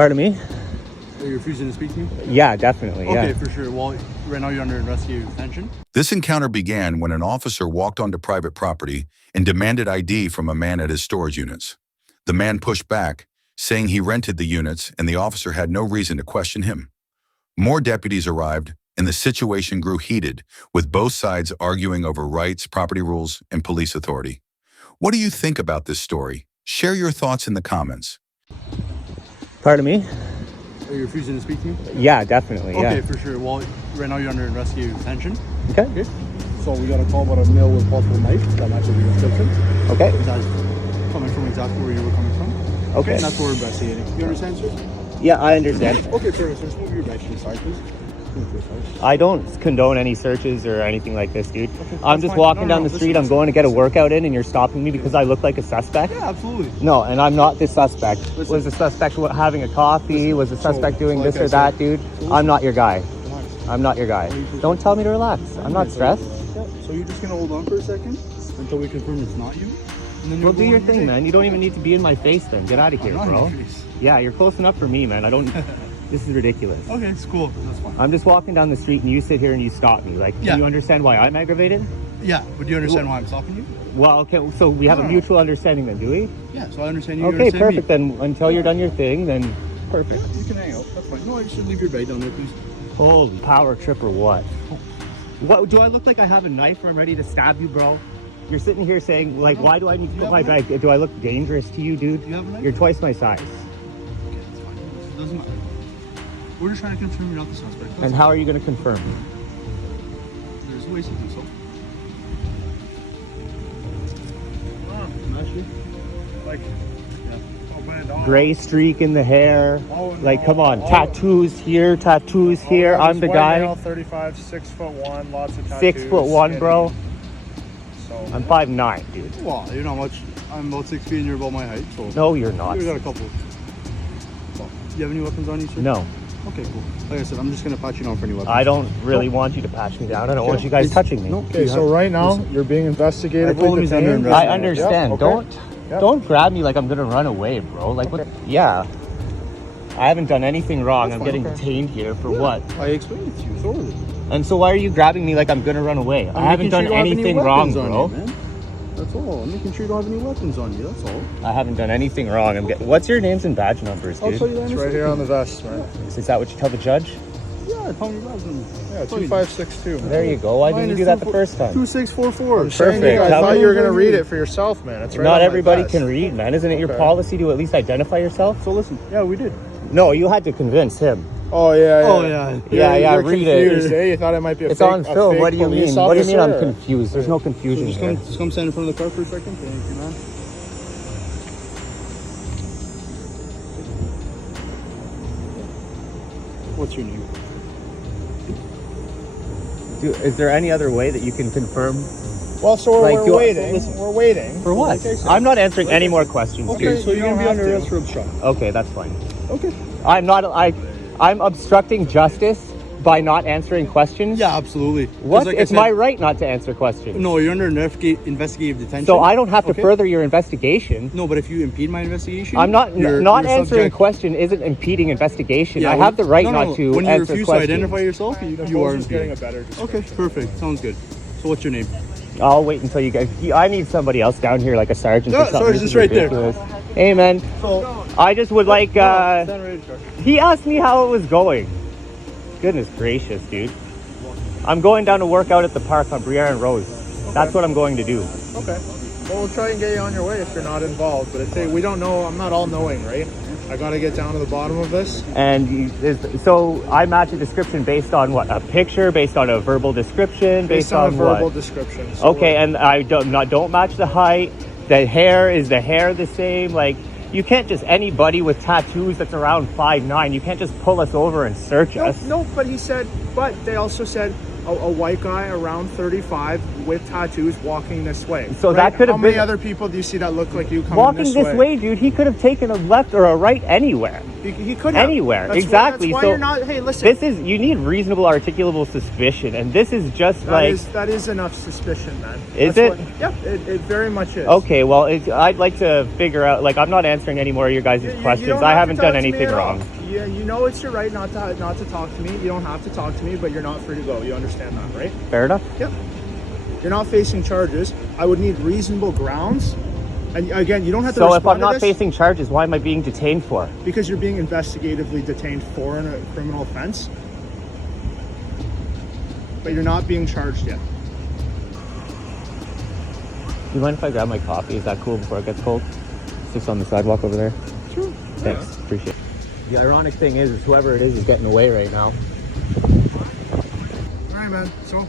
Pardon me? Are you refusing to speak to me? Yeah, definitely. Okay, Yeah. for sure. Well, right now you're under investigative detention. This encounter began when an officer walked onto private property and demanded ID from a man at his storage units. The man pushed back, saying he rented the units and the officer had no reason to question him. More deputies arrived and the situation grew heated, with both sides arguing over rights, property rules, and police authority. What do you think about this story? Share your thoughts in the comments. Pardon me? Are you refusing to speak to me? Yeah, definitely. Okay, Yeah. for sure. Well, right now you're under investigative detention. Okay. Okay. So we got a call about a male with possible knife that matches the description. Okay. That's coming from exactly where you were coming from. Okay. And that's what we're investigating. You understand, sir? Yeah, I understand. Okay, sir. Just move your back to the side, please. Move to the side. I don't condone any searches or anything like this, dude. I'm just fine. walking No, down no, the street. listen, I'm going to get a workout in, and you're stopping me because I look like a suspect. Yeah, absolutely. No, and I'm not the suspect. Listen. Was the suspect having a coffee? Was the suspect doing like this I or said, that, dude? I'm not your guy. Relax. I'm not your guy. Don't tell me to relax. I'm not stressed. Yeah. So you're just gonna hold on for a second until we confirm it's not you. And then Well, you'll do go your on thing, day. man. You don't even need to be in my face then. Get out of here, I'm not in bro. your face. Yeah, you're close enough for me, man. I don't... This is ridiculous. Okay, it's cool. That's fine. I'm just walking down the street and you sit here and you stop me. Like, Yeah. do you understand why I'm aggravated? Yeah, but do you understand why I'm stopping you? Well, okay, so we have a No. mutual understanding then, do we? Yeah, so I understand you. Okay, understand perfect. Me. Then until you're done your thing, then perfect. Yeah, you can hang out. That's fine. No, I should leave your bag down there, please. Holy power trip or what? What do I look like? I have a knife or I'm ready to stab you, bro? You're sitting here saying, like, why do I need to put my bag? Do I look dangerous to you, dude? You have a knife? You're twice my size. Okay, that's fine. It doesn't matter. We're just trying to confirm you're not the suspect. And how are you going to confirm? There's ways to do so. Like, open it down. Gray streak in the hair. Oh, Like, no. come on. Oh. Tattoos here, tattoos here. Yeah, I'm this the white guy. Male, 35, 6'1", lots of tattoos. 6'1", bro. So, I'm 5'9", dude. Well, you're not much. I'm about 6 feet and you're about my height, so. No, you're not. You got a couple. Well, you have any weapons on you, sir? No. Okay, cool. Like I said, I'm just gonna pat you down for any weapons. I don't really want you to patch me down. I don't want you guys touching me. No. okay, so right now you're being investigated. I told him he's under I investigation. understand. Yeah, okay. Don't grab me like I'm gonna run away, bro. Like what? Yeah. I haven't done anything wrong. I'm getting detained here for what? I explained it to you thoroughly. And so why are you grabbing me like I'm gonna run away? I haven't done anything wrong, bro. That's all. I'm making sure you don't have any weapons on you. That's all. I haven't done anything wrong. What's your names and badge numbers, I'll tell dude? you that. It's right here on the vest, man. Is that what you tell the judge? Yeah, tell me about them. Yeah, 2562. There you go. Why didn't you do that the first time? 2644. I'm saying, Perfect. I Tell thought me- you were gonna read it for yourself, man. It's right on Not my everybody vest. can read, man. Isn't it your Okay. policy to at least identify yourself? So listen. Yeah, we did. No, you had to convince him. Oh yeah. Oh yeah. Yeah, You're read it. confused, eh? You thought it might be a It's fake, on a film. fake What do you police mean? What do you mean I'm officer? confused? There's no So confusion here. just come stand in front of the car for a second. Thank you, man. What's your name? Is there any other way that you can confirm? Well, so Like, we're waiting. listen. We're waiting. For what? Like I said. I'm not answering any more questions, Okay, dude. so you're gonna be don't under have arrest for obstruction. Okay, that's fine. Okay. I'm obstructing justice by not answering questions. Yeah, absolutely. 'Cause What? like I It's said- my right not to answer questions. No, you're under investigative detention. So I don't have to Okay. further your investigation. No, but if you impede my investigation, I'm not you're answering subject- question isn't impeding investigation. Yeah, I have the right no, not to When you answer refuse questions. to identify yourself, you are just getting a impeding. better description. Okay, perfect. Sounds good. So what's your name? I'll wait until you guys. I need somebody else down here, like a sergeant. Yeah, or something. sergeant's This is right there. ridiculous. Hey, man. So, I just would like. stand ready to start. He asked me how it was going. Goodness gracious, dude. I'm going down to work out at the park on Briere and Rose. That's what I'm going to do. Okay. Well, we'll try and get you on your way if you're not involved. But we don't know. I'm not all knowing, right? I got to get down to the bottom of this. And so I match a description based on what? A picture, based on a verbal description, Based on a verbal what? description. So Okay, and I don't match the height. The hair, is the hair the same? Like, you can't just, anybody with tattoos that's around 5'9", you can't just pull us over and search us. No, but they also said a white guy around 35 with tattoos walking this way. So that could have How many been- other people do you see that look like you coming Walking this this way, dude, he could have taken a left or a right anywhere. He could have. Anywhere. That's Exactly. Why So you're not. Hey, listen. This is, you need reasonable articulable suspicion, and this is just that is enough suspicion, man. Is That's it? Yeah, it very much is. Okay, well, I'd like to figure out, like, I'm not answering any more of your guys' questions. I haven't done anything wrong. Yeah, you know it's your right not to talk to me. You don't have to talk to me, but you're not free to go. You understand that, right? Fair enough. Yep. You're not facing charges. I would need reasonable grounds. And again, you don't have to So respond if I'm to not this facing charges, why am I being detained for? because you're being investigatively detained for a criminal offense. But you're not being charged yet. Do you mind if I grab my coffee? Is that cool before it gets cold? It's just on the sidewalk over there. Sure. Thanks. Yeah. Appreciate it. The ironic thing is whoever it is getting away right now. All right, man. So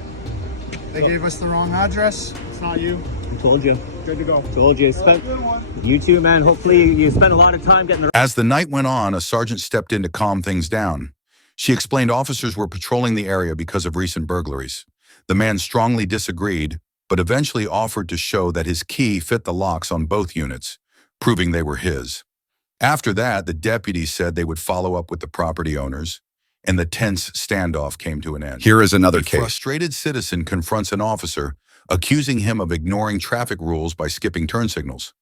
they gave us the wrong address. It's not you. I told you. Good to go. Told you. You too, man. Hopefully you spent a lot of time getting the... As the night went on, a sergeant stepped in to calm things down. She explained officers were patrolling the area because of recent burglaries. The man strongly disagreed, but eventually offered to show that his key fit the locks on both units, proving they were his. After that, the deputies said they would follow up with the property owners, and the tense standoff came to an end. Here is another case. A frustrated citizen confronts an officer, accusing him of ignoring traffic rules by skipping turn signals.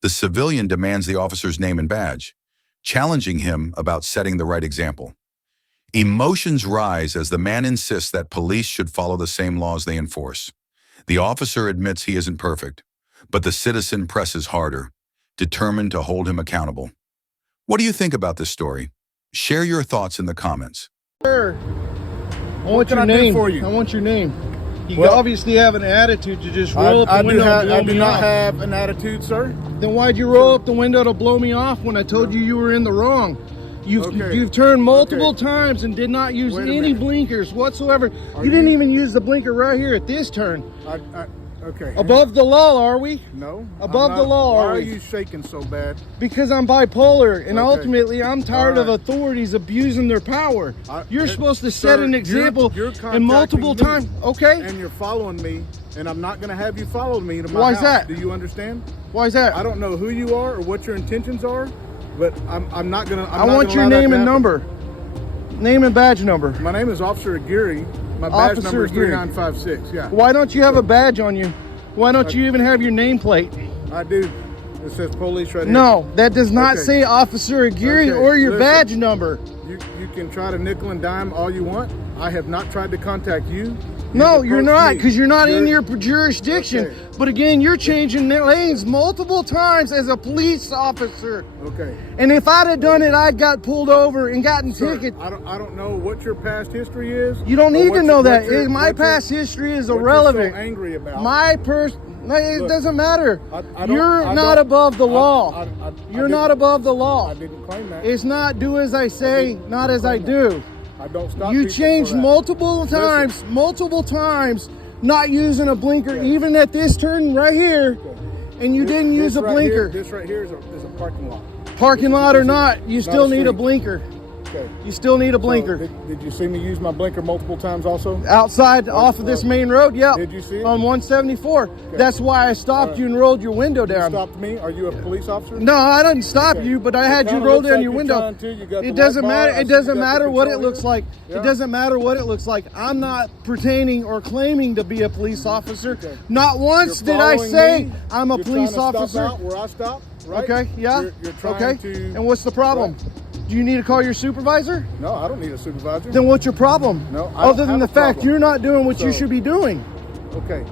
The civilian demands the officer's name and badge, challenging him about setting the right example. Emotions rise as the man insists that police should follow the same laws they enforce. The officer admits he isn't perfect, but the citizen presses harder, determined to hold him accountable. What do you think about this story? Share your thoughts in the comments. Sir, I want your name. For you? I want your name. You obviously have an attitude to just roll up the window and blow me off. I do not have an attitude, sir. Then why'd you roll up the window to blow me off when I told you were in the wrong? You've turned multiple times and did not use any blinkers whatsoever. You didn't even use the blinker right here at this turn. Okay. Above the law, are we? No. Above the law, are we? Why are you shaking so bad? Because I'm bipolar, and ultimately I'm tired of authorities abusing their power. You're supposed to set an example in multiple times. Okay. And you're following me, and I'm not going to have you follow me to my Why house. is that? Do you understand? Why is that? I don't know who you are or what your intentions are, but I'm not going to. I want your name and number. Name and badge number. My name is Officer Aguirre. My badge number is 3956. Yeah. Why don't you have a badge on you? Why don't you even have your nameplate? I do. It says police right here. No, that does not say Officer Aguirre or your badge number. You can try to nickel and dime all you want. I have not tried to contact you. No, you're not, because you're not in your jurisdiction. Okay. But again, you're changing lanes multiple times as a police officer. Okay. And if I'd have done it, I'd got pulled over and gotten tickets. I don't know what your past history is. You don't need to know that. My past history is irrelevant. What you're so angry about. It doesn't matter. You're not above the law. You're not above the law. I didn't claim that. It's not do as I say, not as I do. I don't stop. You changed multiple times, not using a blinker, even at this turn right here, and you didn't use a blinker. This right here is a parking lot. Parking lot or not, you still need a blinker. Okay. You still need a blinker. So, did you see me use my blinker multiple times also? Outside, off of this main road, yeah. Did you see it? On 174. Okay. That's why I stopped you and rolled your window down. You stopped me? Are you a police officer? No, I didn't stop you, but I had you roll down your window. It doesn't matter. It doesn't matter what it looks like. It doesn't matter what it looks like. I'm not pertaining or claiming to be a police officer. Okay. Not once did I say I'm a police officer. Stop out where I stop, right? Okay, yeah. You're trying to... And what's the problem? Right. Do you need to call your supervisor? No, I don't need a supervisor. Then what's your problem? No, other than the fact you're not doing what you should be doing. Okay.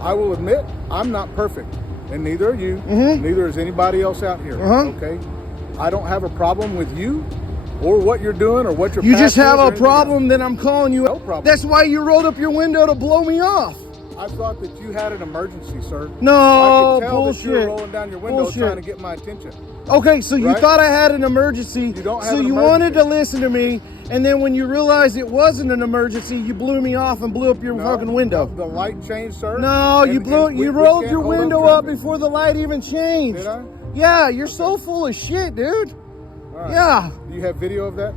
I will admit I'm not perfect, and neither are you. Neither is anybody else out here. Okay. I don't have a problem with you or what you're doing or what you're. You just have a problem that I'm calling you. No problem. That's why you rolled up your window to blow me off. I thought that you had an emergency, sir. No, I could tell bullshit. That you were rolling down your window trying to get my attention. Okay, so you thought I had an emergency. You don't have so an you emergency. wanted to listen to me, and then when you realized it wasn't an emergency, you blew me off and blew up your fucking window. The light changed, sir. No, you rolled your window up before the light even changed. Did I? Yeah, you're so full of shit, dude. Right. Yeah. Do you have video of that?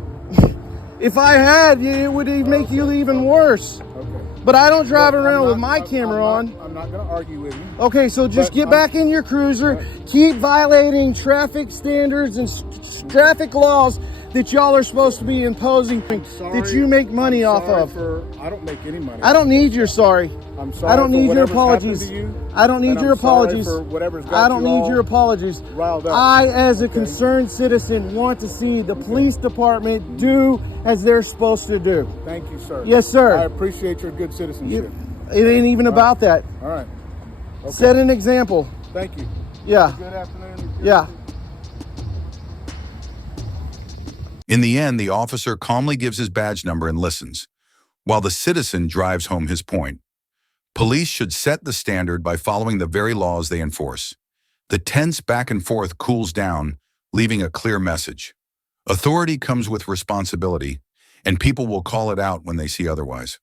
If I had, it would make you even worse. Okay. But I don't drive around with my camera on. I'm I'm not going to argue with you. Okay, so just But get back in your cruiser, keep violating traffic standards and traffic laws that y'all are supposed to be imposing that you make money off of. I don't make any money. I don't need your sorry. I'm sorry. I don't for need your whatever's apologies. happened to you, I don't need and your I'm sorry apologies. for whatever's got I don't you need all your apologies. riled up. I, as a concerned citizen, want to see the police department do as they're supposed to do. Thank you, sir. Yes, sir. I appreciate your good citizenship. It ain't even about that. All right. Okay. Set an example. Thank you. Yeah. Good afternoon. Yeah. In the end, the officer calmly gives his badge number and listens, while the citizen drives home his point. Police should set the standard by following the very laws they enforce. The tense back and forth cools down, leaving a clear message. Authority comes with responsibility, and people will call it out when they see otherwise.